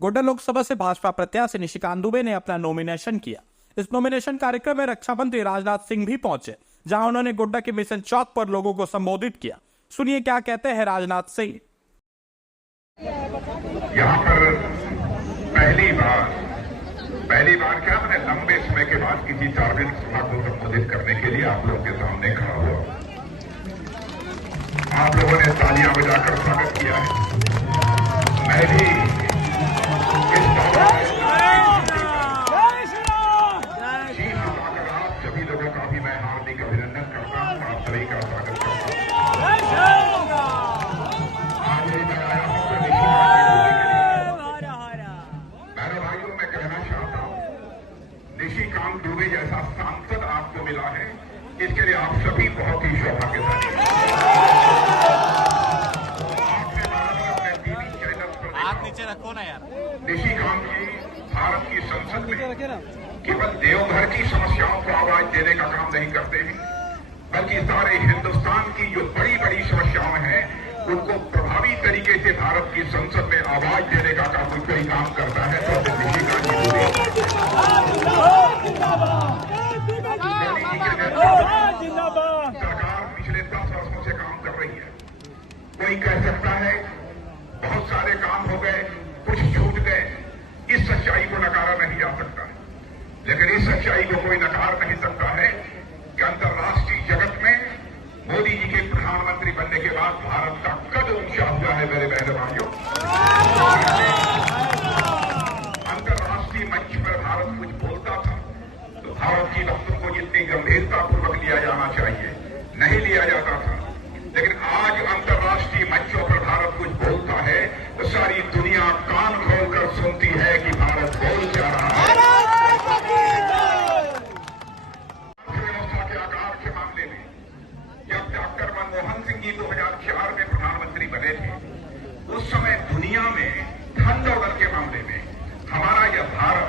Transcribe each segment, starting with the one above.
गोड्डा लोकसभा से भाजपा प्रत्याशी निशिकांत दुबे ने अपना नॉमिनेशन किया। इस नॉमिनेशन कार्यक्रम में रक्षा मंत्री राजनाथ सिंह भी पहुंचे, जहां उन्होंने गोड्डा के मिशन चौक पर लोगों को संबोधित किया। सुनिए क्या कहते हैं राजनाथ सिंह। यहाँ पर पहली बार क्या मैंने लंबे समय के बाद किसी सार्वजनिक सभा को संबोधित करने के लिए आप लोगों के सामने खड़ा हुआ। आप लोगों ने तालियां बजाकर स्वागत किया है। मैं भी चीफ उठाकर आप सभी लोगों का भी मैं हार्दिक अभिनंदन करता हूँ। आप सभी का स्वागत करता हूँ। आज मैं आया हूँ मेरे भाइयों, मैं कहना चाहता हूँ, निशिकांत दुबे जैसा सांसद आपको मिला है, इसके लिए आप सभी बहुत ही सौभाग्यशाली हैं। हाथ नीचे रखो ना यार। निशिकांत जी भारत की संसद में केवल देवघर की समस्याओं को आवाज देने का काम नहीं करते हैं, बल्कि सारे हिंदुस्तान की जो बड़ी बड़ी समस्याएं हैं उनको प्रभावी तरीके से भारत की संसद में आवाज देने का काम कोई काम करता है तो निशिकांत जी सरकार पिछले 10 वर्षों से काम कर रही है। कोई कह सकता है बहुत सारे काम हो गए, कुछ छूट गए, इस सच्चाई को नकारा नहीं जा सकता, लेकिन इस सच्चाई को कोई नकार नहीं सकता है कि अंतर्राष्ट्रीय जगत में मोदी जी के प्रधानमंत्री बनने के बाद भारत का कद ऊंचा हुआ है। मेरे बहन भाइयों, अंतर्राष्ट्रीय मंच पर भारत कुछ बोलता था तो भारत की बातों को जितनी गंभीरता पूर्वक लिया जाना चाहिए नहीं लिया जाता था, लेकिन आज अंतर्राष्ट्रीय मंचों पर भारत कुछ बोलता है तो सारी दुनिया कान खोलकर सुनती है कि भारत बोल क्या रहा है। अर्थव्यवस्था के आकार के मामले में जब डॉक्टर मनमोहन सिंह जी 2004 में प्रधानमंत्री बने थे, उस समय दुनिया में धन दौलत के मामले में हमारा यह भारत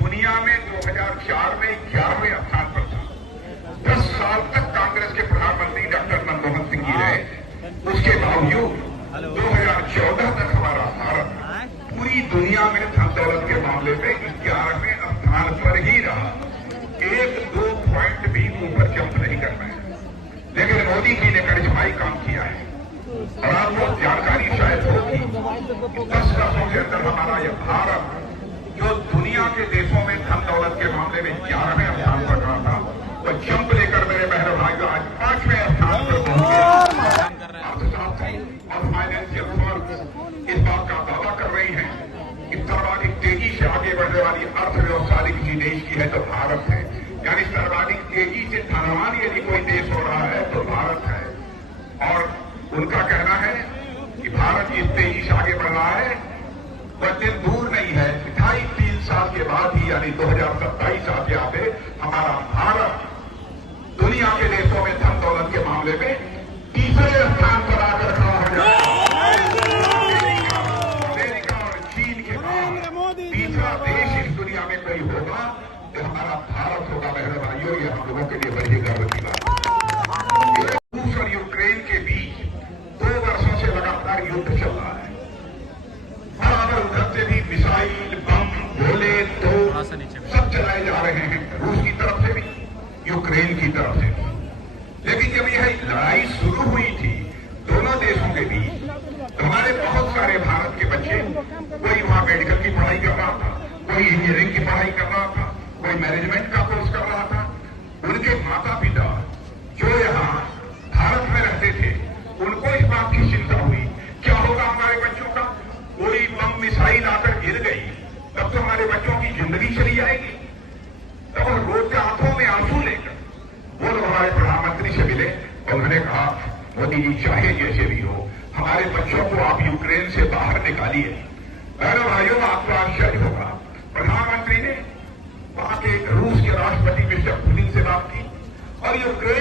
दुनिया में 2004 में 11वें स्थान पर था। 10 साल तक कांग्रेस के प्रधानमंत्री डॉक्टर मनमोहन सिंह जी रहे, उसके बावजूद 2014 तक हमारा भारत पूरी दुनिया में धन दौलत के मामले में 11वें स्थान पर ही रहा। 1-2 पॉइंट भी ऊपर जंप नहीं कर पाए, लेकिन मोदी जी ने करिश्माई काम किया है। और आपको जानकारी शायद होगी कि 10 वर्षों के अंदर हमारा यह भारत जो दुनिया के देशों में धन दौलत के मामले में 11वें स्थान पर रहा था, तो जंप लेकर मेरे बहन भाइयों आज 5वें स्थान पर पहुंच गया। अर्थशास्त्री और फाइनेंशियल फर्म इस बात का दावा कर रही हैं कि सर्वाधिक तेजी से आगे बढ़ने वाली अर्थव्यवस्था किसी देश की है तो भारत है। यानी सर्वाधिक तेजी से धनवान यदि कोई देश हो रहा है तो भारत है। और उनका कहना है कि भारत जिस तेजी से आगे बढ़ रहा है वह दिन दूर नहीं है, 2.5-3 साल के बाद ही यानी 2027 आते आते हमारा भारत दुनिया के देशों में धन दौलत के मामले में तीसरे स्थान पर आकर खड़ा हो जाएगा। अमेरिका और चीन के बाद तीसरा देश इस दुनिया में कोई होगा तो हमारा भारत होगा। बहन भाइयों, ये हम लोगों के लिए बड़ी गर्व की बात है। रूस और यूक्रेन के बीच 2 वर्षों से लगातार युद्ध चल रहा है। बराबर उधर से भी मिसाइल, बम, गोले, तोप सब चलाए जा रहे हैं, रूस की तरफ से भी यूक्रेन की तरफ से भी। लेकिन जब यह लड़ाई शुरू हुई थी दोनों देशों के बीच, तो हमारे बहुत सारे भारत के बच्चे, कोई वहां मेडिकल की पढ़ाई कर रहा था, कोई इंजीनियरिंग की पढ़ाई कर रहा था, कोई मैनेजमेंट का कोर्स कर रहा था। उनके माता पिता जो यहाँ भारत में रहते थे, उनको इस बात की चिंता हुई क्या होगा हमारे बच्चों का। कोई बम मिसाइल आकर गिर गई तब तो हमारे बच्चों की जिंदगी चली जाएगी। तब रोज आंखों में आंसू लेकर वो लोग हमारे प्रधानमंत्री से मिले और उन्होंने कहा, मोदी जी चाहे जैसे भी हो हमारे बच्चों को आप यूक्रेन से बाहर निकालिए। बहनों भाइयों, आपको आश्चर्य होगा, प्रधानमंत्री ने वहां के रूस के राष्ट्रपति मिस्टर पुतिन से बात की और यूक्रेन